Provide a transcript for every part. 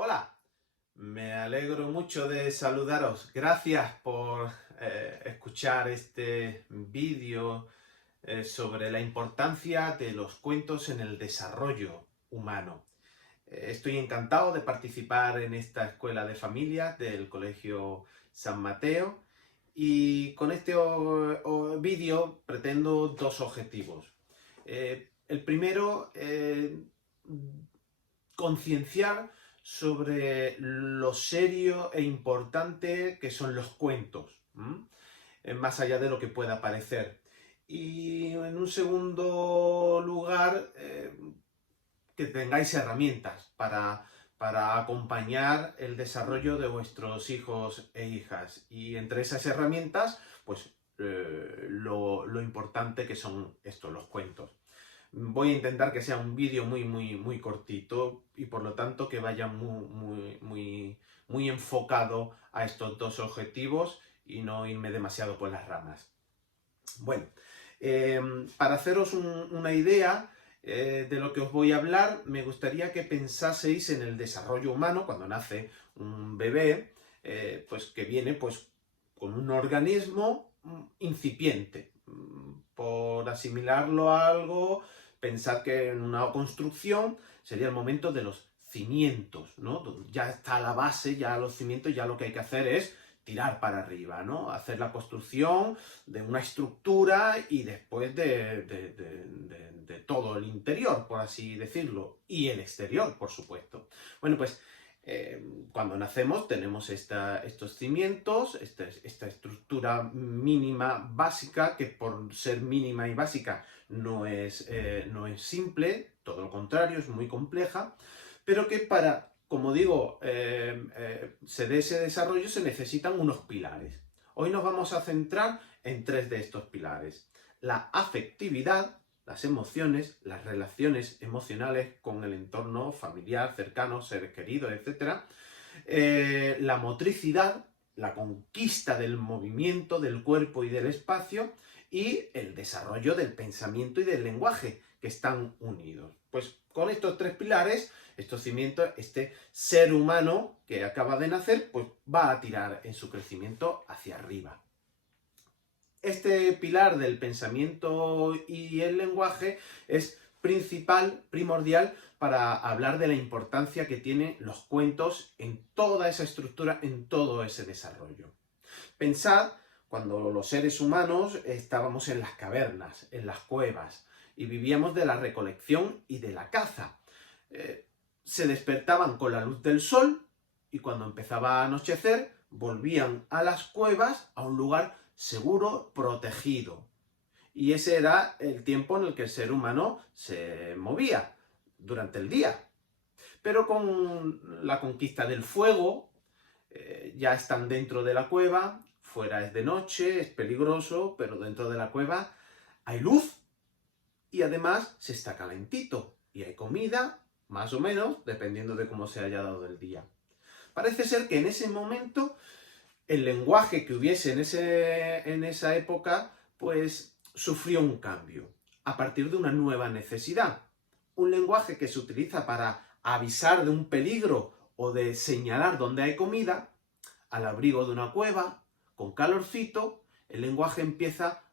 Hola, me alegro mucho de saludaros. Gracias por escuchar este vídeo sobre la importancia de los cuentos en el desarrollo humano. Estoy encantado de participar en esta escuela de familias del Colegio San Mateo y con este vídeo pretendo dos objetivos. El primero, concienciar sobre lo serio e importante que son los cuentos, más allá de lo que pueda parecer. Y en un segundo lugar, que tengáis herramientas para acompañar el desarrollo de vuestros hijos e hijas. Y entre esas herramientas, pues lo importante que son estos, los cuentos. Voy a intentar que sea un vídeo muy cortito y por lo tanto que vaya muy enfocado a estos dos objetivos y no irme demasiado por las ramas. Bueno, para haceros una idea de lo que os voy a hablar, me gustaría que pensaseis en el desarrollo humano cuando nace un bebé, pues que viene pues, con un organismo incipiente. Por asimilarlo a algo, pensar que en una construcción sería el momento de los cimientos, ¿no? Ya está la base, ya los cimientos, ya lo que hay que hacer es tirar para arriba, ¿no? Hacer la construcción de una estructura y después de todo el interior, por así decirlo, y el exterior, por supuesto. Bueno, pues cuando nacemos tenemos estos cimientos, esta estructura mínima básica, que por ser mínima y básica no es simple, todo lo contrario, es muy compleja, pero que para, como digo, se dé ese desarrollo se necesitan unos pilares. Hoy nos vamos a centrar en tres de estos pilares. La afectividad, las emociones, las relaciones emocionales con el entorno familiar, cercano, seres queridos, etc. La motricidad, la conquista del movimiento, del cuerpo y del espacio, y el desarrollo del pensamiento y del lenguaje, que están unidos. Pues con estos tres pilares, estos cimientos, este ser humano que acaba de nacer, pues va a tirar en su crecimiento hacia arriba. Este pilar del pensamiento y el lenguaje es primordial para hablar de la importancia que tienen los cuentos en toda esa estructura, en todo ese desarrollo. Pensad cuando los seres humanos estábamos en las cavernas, en las cuevas, y vivíamos de la recolección y de la caza. Se despertaban con la luz del sol y cuando empezaba a anochecer volvían a las cuevas, a un lugar seguro, protegido. Y ese era el tiempo en el que el ser humano se movía durante el día. Pero con la conquista del fuego, ya están dentro de la cueva, fuera es de noche, es peligroso, pero dentro de la cueva hay luz y además se está calentito y hay comida, más o menos, dependiendo de cómo se haya dado el día. Parece ser que en ese momento el lenguaje que hubiese en esa época, pues sufrió un cambio a partir de una nueva necesidad. Un lenguaje que se utiliza para avisar de un peligro o de señalar dónde hay comida, al abrigo de una cueva, con calorcito, el lenguaje empieza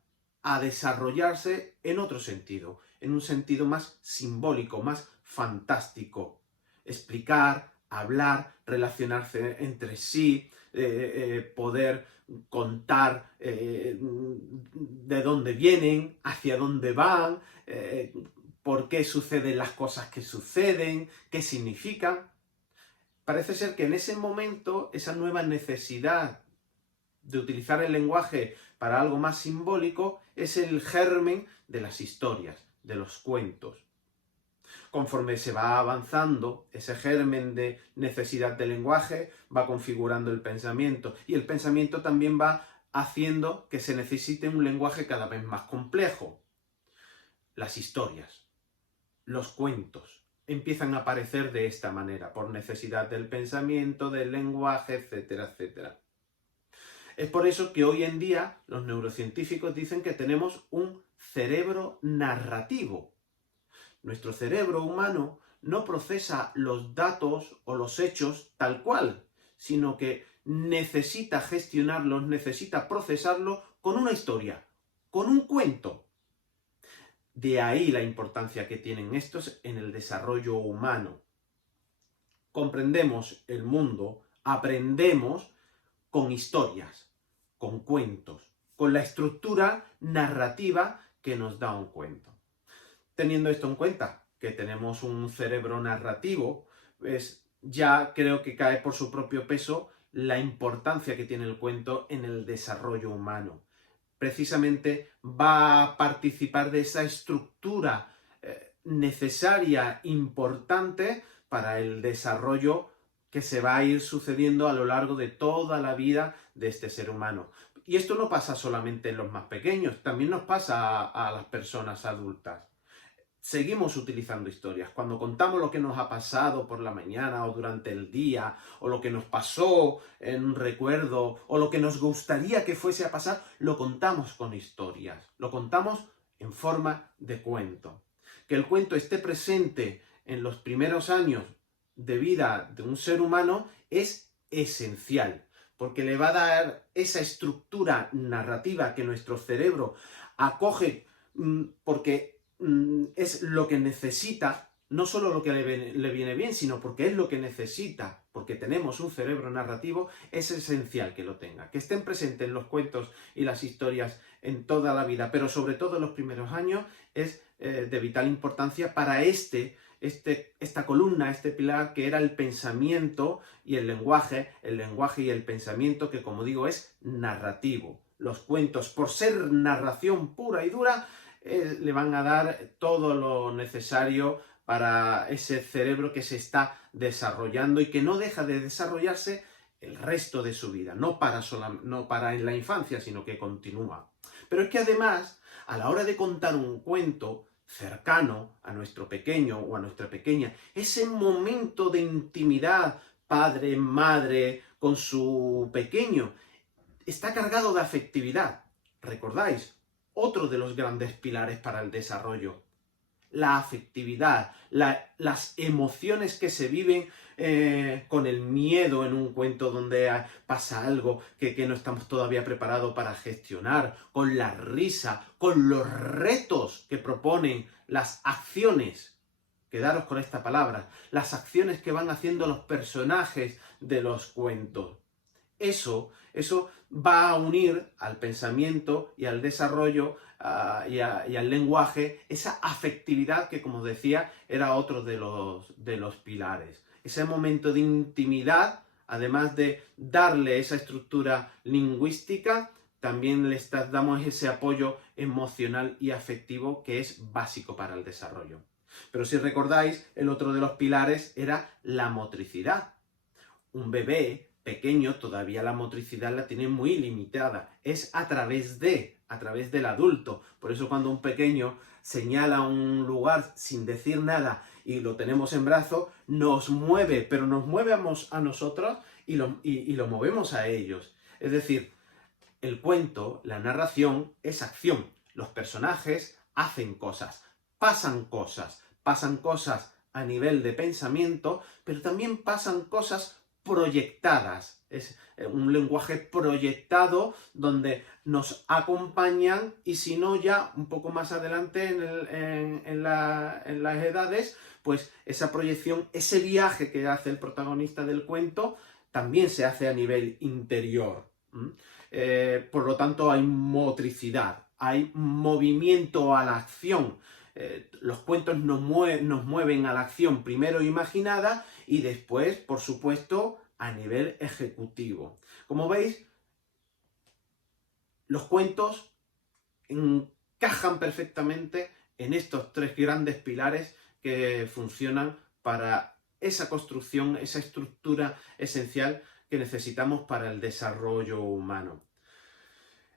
a desarrollarse en otro sentido, en un sentido más simbólico, más fantástico. Explicar, hablar, relacionarse entre sí, poder contar de dónde vienen, hacia dónde van, por qué suceden las cosas que suceden, qué significan. Parece ser que en ese momento esa nueva necesidad de utilizar el lenguaje para algo más simbólico es el germen de las historias, de los cuentos. Conforme se va avanzando, ese germen de necesidad de lenguaje va configurando el pensamiento y el pensamiento también va haciendo que se necesite un lenguaje cada vez más complejo. Las historias, los cuentos, empiezan a aparecer de esta manera, por necesidad del pensamiento, del lenguaje, etcétera, etcétera. Es por eso que hoy en día los neurocientíficos dicen que tenemos un cerebro narrativo. Nuestro cerebro humano no procesa los datos o los hechos tal cual, sino que necesita gestionarlos, necesita procesarlos con una historia, con un cuento. De ahí la importancia que tienen estos en el desarrollo humano. Comprendemos el mundo, aprendemos con historias, con cuentos, con la estructura narrativa que nos da un cuento. Teniendo esto en cuenta, que tenemos un cerebro narrativo, pues ya creo que cae por su propio peso la importancia que tiene el cuento en el desarrollo humano. Precisamente va a participar de esa estructura necesaria, importante para el desarrollo que se va a ir sucediendo a lo largo de toda la vida de este ser humano. Y esto no pasa solamente en los más pequeños, también nos pasa a las personas adultas. Seguimos utilizando historias. Cuando contamos lo que nos ha pasado por la mañana o durante el día, o lo que nos pasó en un recuerdo, o lo que nos gustaría que fuese a pasar, lo contamos con historias. Lo contamos en forma de cuento. Que el cuento esté presente en los primeros años de vida de un ser humano es esencial, porque le va a dar esa estructura narrativa que nuestro cerebro acoge, porque es lo que necesita, no solo lo que le viene bien, sino porque es lo que necesita, porque tenemos un cerebro narrativo. Es esencial que lo tenga, que estén presentes los cuentos y las historias en toda la vida, pero sobre todo en los primeros años es de vital importancia para esta columna, este pilar que era el pensamiento y el lenguaje y el pensamiento, que como digo es narrativo. Los cuentos, por ser narración pura y dura, le van a dar todo lo necesario para ese cerebro que se está desarrollando y que no deja de desarrollarse el resto de su vida. No para en la infancia, sino que continúa. Pero es que además, a la hora de contar un cuento cercano a nuestro pequeño o a nuestra pequeña, ese momento de intimidad, padre, madre, con su pequeño, está cargado de afectividad. ¿Recordáis? Otro de los grandes pilares para el desarrollo. La afectividad, las emociones que se viven con el miedo en un cuento donde pasa algo que no estamos todavía preparados para gestionar, con la risa, con los retos que proponen las acciones. Quedaros con esta palabra, las acciones que van haciendo los personajes de los cuentos. Eso va a unir al pensamiento y al desarrollo y al lenguaje esa afectividad que, como decía, era otro de los pilares. Ese momento de intimidad, además de darle esa estructura lingüística, también damos ese apoyo emocional y afectivo que es básico para el desarrollo. Pero si recordáis, el otro de los pilares era la motricidad. Un bebé pequeño todavía la motricidad la tiene muy limitada. Es a través del adulto. Por eso cuando un pequeño señala un lugar sin decir nada y lo tenemos en brazos, nos mueve, pero nos mueve a nosotros y lo movemos a ellos. Es decir, el cuento, la narración, es acción. Los personajes hacen cosas, pasan cosas a nivel de pensamiento, pero también pasan cosas proyectadas. Es un lenguaje proyectado donde nos acompañan, y si no ya un poco más adelante en las edades, pues esa proyección, ese viaje que hace el protagonista del cuento, también se hace a nivel interior. Por lo tanto hay motricidad, hay movimiento a la acción. Los cuentos nos mueven a la acción, primero imaginada y después, por supuesto, a nivel ejecutivo. Como veis, los cuentos encajan perfectamente en estos tres grandes pilares que funcionan para esa construcción, esa estructura esencial que necesitamos para el desarrollo humano.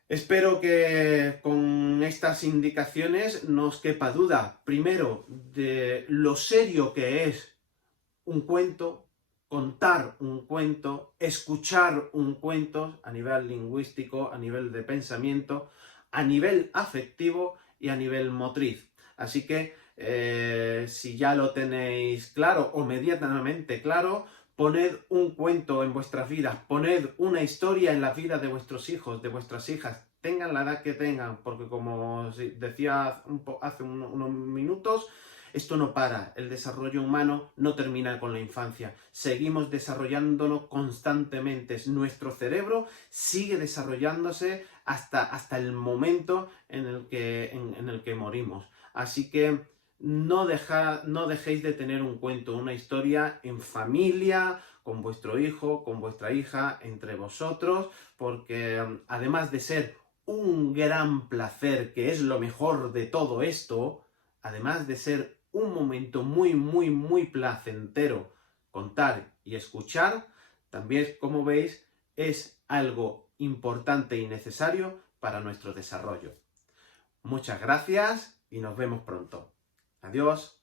Espero que con estas indicaciones no os quepa duda, primero, de lo serio que es un cuento, contar un cuento, escuchar un cuento a nivel lingüístico, a nivel de pensamiento, a nivel afectivo y a nivel motriz. Así que Si ya lo tenéis claro o medianamente claro, poned un cuento en vuestras vidas, poned una historia en la vida de vuestros hijos, de vuestras hijas, tengan la edad que tengan, porque como os decía hace unos minutos, esto no para, el desarrollo humano no termina con la infancia, seguimos desarrollándonos constantemente, nuestro cerebro sigue desarrollándose hasta el momento en el que morimos. Así que no dejéis de tener un cuento, una historia en familia, con vuestro hijo, con vuestra hija, entre vosotros, porque además de ser un gran placer, que es lo mejor de todo esto, además de ser un momento muy, muy, muy placentero contar y escuchar, también, como veis, es algo importante y necesario para nuestro desarrollo. Muchas gracias y nos vemos pronto. Adiós.